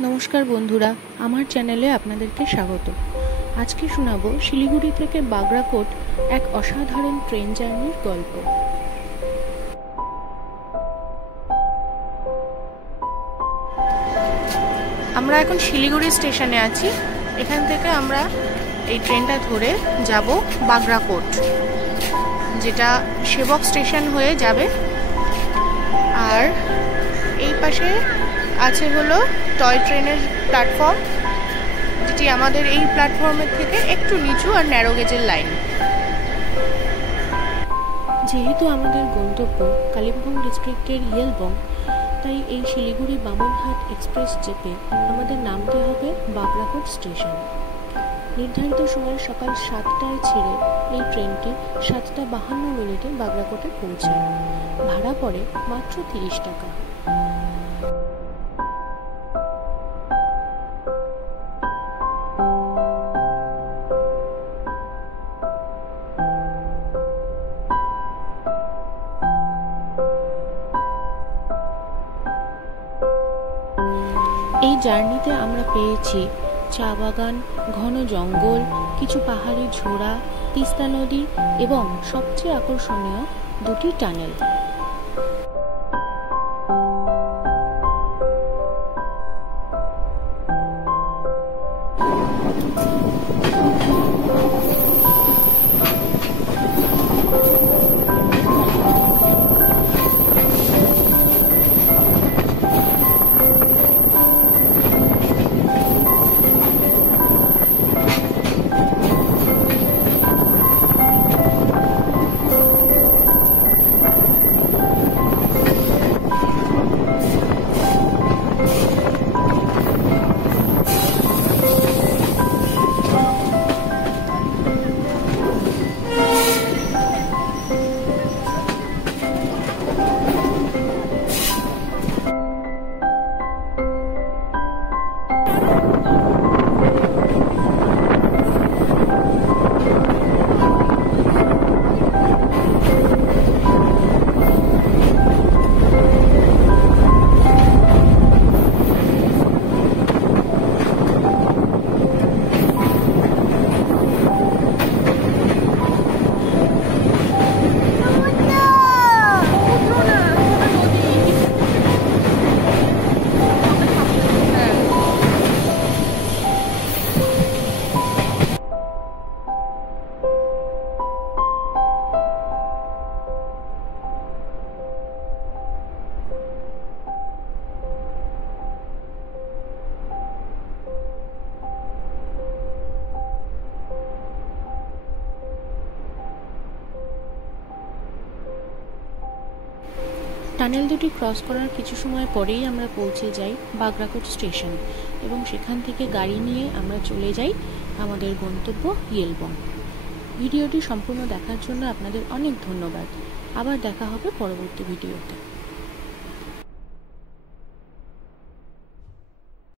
नमस्कार बंधुरा आमार चैनेले आपनादेरके स्वागत। आज के शोनाबो शिलिगुड़ी थेके बागराकोट एक असाधारण ट्रेन जार्निर गल्प। आमरा एखन शिलिगुड़ी स्टेशने आछि। एखान थेके आमरा এই ট্রেনটা ধরে যাব বাগরাকোট, যেটা সেবক স্টেশন হয়ে যাবে। আর এই পাশে আছে হলো টয় ট্রেনের প্ল্যাটফর্ম, যেটি আমাদের এই প্ল্যাটফর্মের থেকে একটু নিচু আর ন্যারো গেজের লাইন। যেহেতু আমাদের গন্তব্য কালিম্পং ডিস্ট্রিক্টের ইয়েলবং, তাই এই শিলিগুড়ি বামনহাট এক্সপ্রেস চেপে আমাদের নামতে হবে বাগরাকোট স্টেশন। নির্ধারিত সময় সকাল 7টায় ছেড়ে এই ট্রেনটি 7:52 বাগরাকোটে পৌঁছায়। ভাড়া পড়ে মাত্র 30 টাকা। এই জার্নিতে আমরা পেয়েছি চা বাগান, ঘন জঙ্গল, কিছু পাহাড়ি ঝোড়া, তিস্তা নদী এবং সবচেয়ে আকর্ষণীয় দুটি টানেল। টানেল দুটি ক্রস করার কিছু সময় পরেই আমরা পৌঁছে যাই বাগরাকোট স্টেশন এবং সেখান থেকে গাড়ি নিয়ে আমরা চলে যাই আমাদের গন্তব্য ইয়েলবং। ভিডিওটি সম্পূর্ণ দেখার জন্য আপনাদের অনেক ধন্যবাদ। আবার দেখা হবে পরবর্তী ভিডিওতে।